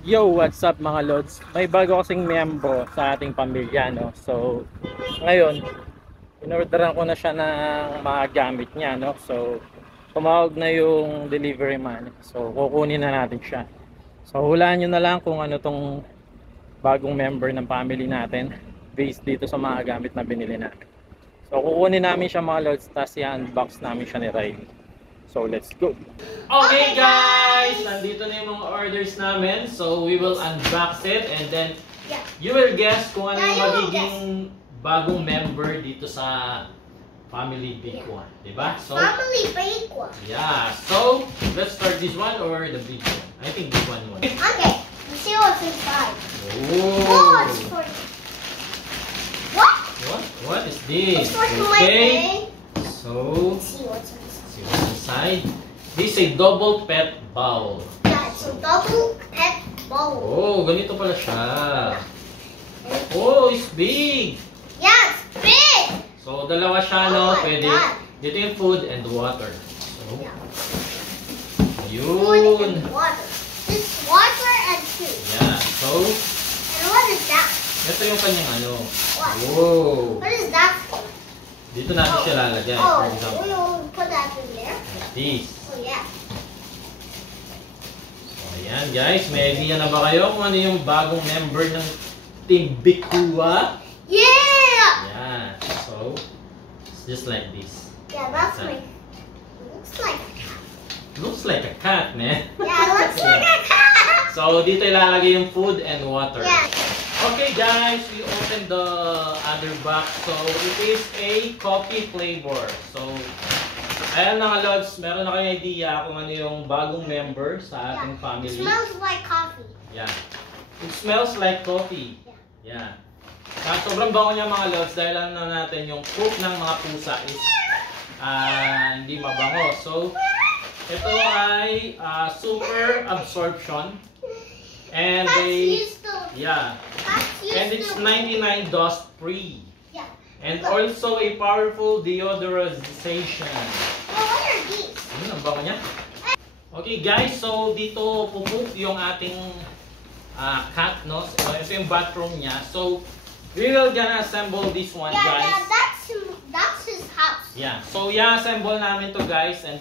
Yo, what's up mga lods? May bago kasing miyembro sa ating pamilya, no? So, ngayon, inorderan ko na siya ng mga gamit niya, no? So, tumawag na yung delivery man. So, kukunin na natin siya. So, hulaan nyo na lang kung ano tong bagong member ng family natin based dito sa mga gamit na binili natin. So, kukunin namin siya mga lods, tapos i-unbox namin siya ni Riley. So, let's go! Okay guys! Nandito na yung mga orders namin. So, we will unbox it and then you will guess kung ano yung magiging bagong member dito sa Family Big One. Diba? So, Family Big One. yeah. So, let's start this one or the big one? I think big one. Okay. Let's see what's inside. Oh! It's for... What? What is this? It's for my Okay. thing. So, Let's see what's inside. see what's inside. This is a double pet bowl. Yeah, it's a double pet bowl. Oh, ganito pala siya. Oh, it's big. Yeah, it's big. So, dalawa siya, no? Oh my Pwede. God. Dito yung food and water. So, Yeah. ayun. Food and water. This water and food. Yeah. So, And what is that? ito yung kanyang ano. What? Whoa. What is that for? Dito natin siya lalagyan. Oh, For example, we'll put that in there. like this. Oh, yeah. So, ayan guys. May idea na ba kayo kung ano yung bagong member ng Team Bikua? Yeah! Yeah. So, it's just like this. Yeah, that's my... Looks like a cat. Looks like a cat, man. Yeah, it looks like a cat. So, dito ilalagay yung food and water. Yeah. Okay guys, we opened the other box. So, it is a coffee flavor. So, ayan na nga lods, meron na kayong idea kung ano yung bagong member sa ating It family. smells like coffee. Yeah. It smells like coffee. Yeah. Sobrang bango niya mga lods dahil alam na natin yung poop ng mga pusa is hindi mabango. So, ito ay super absorption. And Cats they, used to... yeah. Cats used And it's to... 99 dust free. Yeah. And also a powerful deodorization. Well, what are these? Ang bango niya. Okay guys, so dito pupup yung ating cat, no? So ito yung bathroom niya. So we will gonna assemble this one, Yeah, guys. that's his house. Yeah. So i-assemble namin to guys and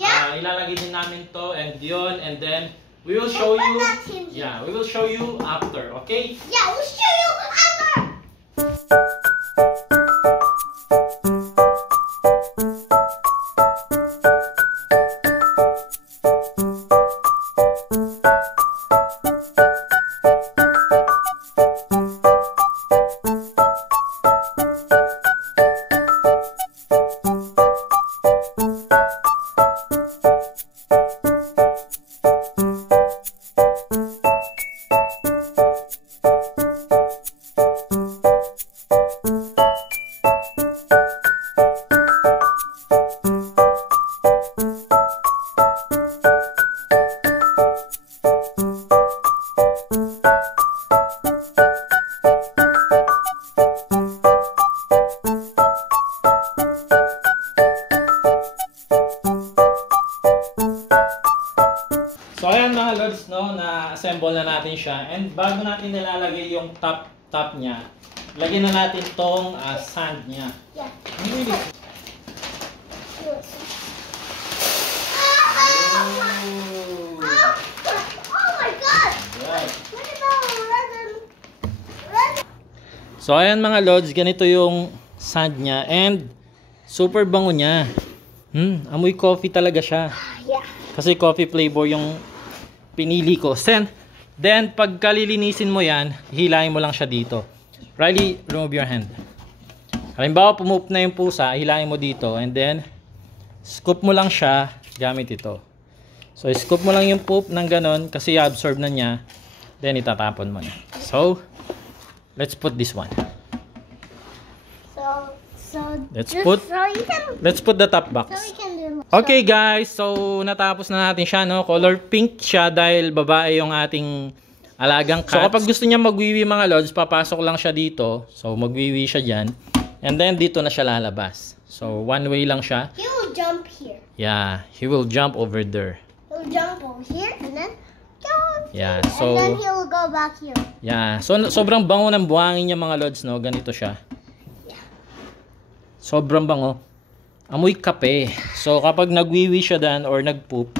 Yeah. ilalagay din namin to and yun and then we will show And you. put that in here. Yeah, we will show you after, okay? Yeah, we'll show you after. So ayan mga lods, no, na-assemble na natin siya. And bago natin nilalagay yung top niya, lagyan na natin tong sand niya. Yeah. Really? Oh my God! Right. Look at that red. So ayan mga lods, ganito yung sand niya and super bango niya. Amoy coffee talaga siya. Yeah. Kasi coffee flavor yung pinili ko. Then pagka lilinisin mo yan, hilahin mo lang siya dito. Riley, remove your hand. Halimbawa, pumup na yung pusa, hilahin mo dito. And then, scoop mo lang siya gamit ito. So, scoop mo lang yung poop ng ganon kasi absorb na niya. Then, itatapon mo na. So, let's put this one. Let's put the top box. So we can do. Okay guys, so natapos na natin siya, no? Color pink siya dahil babae yung ating alagang cat. So kapag gusto niya magwiwi mga lods, papasok lang siya dito. So magwiwi siya dyan. And then dito na siya lalabas. So one way lang siya. He will jump here. Yeah, he will jump over there. He'll jump over here and then go. Yan. And So, then he will go back here. yan. So, sobrang bango ng buhangin niya mga lods, no? Ganito siya. Sobrang bango. Amoy kape. So, kapag nagwiwi siya dan or nagpoop,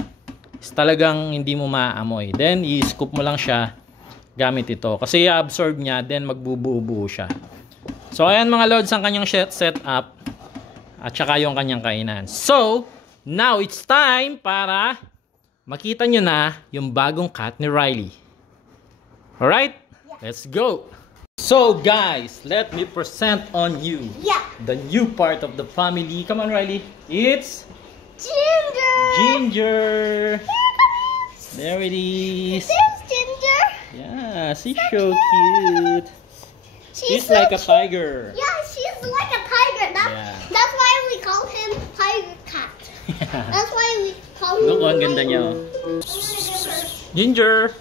is talagang hindi mo maamoy. Then, i-scoop mo lang siya gamit ito. Kasi i-absorb niya, then magbubuo-buo siya. So, ayan mga lods ang kanyang setup. At saka yung kanyang kainan. So, now it's time para makita nyo na yung bagong cat ni Riley. Alright? Let's go! So guys, let me present on you Yeah. the new part of the family. Come on Riley. It's Ginger. Ginger. There it is. There's Ginger. Yeah, she's so cute. She's so like a cute. tiger. Yeah, she's like a tiger. That's why we call him Tiger Cat. That's why we call him. Look, ang ganda niya. Oh. Ginger.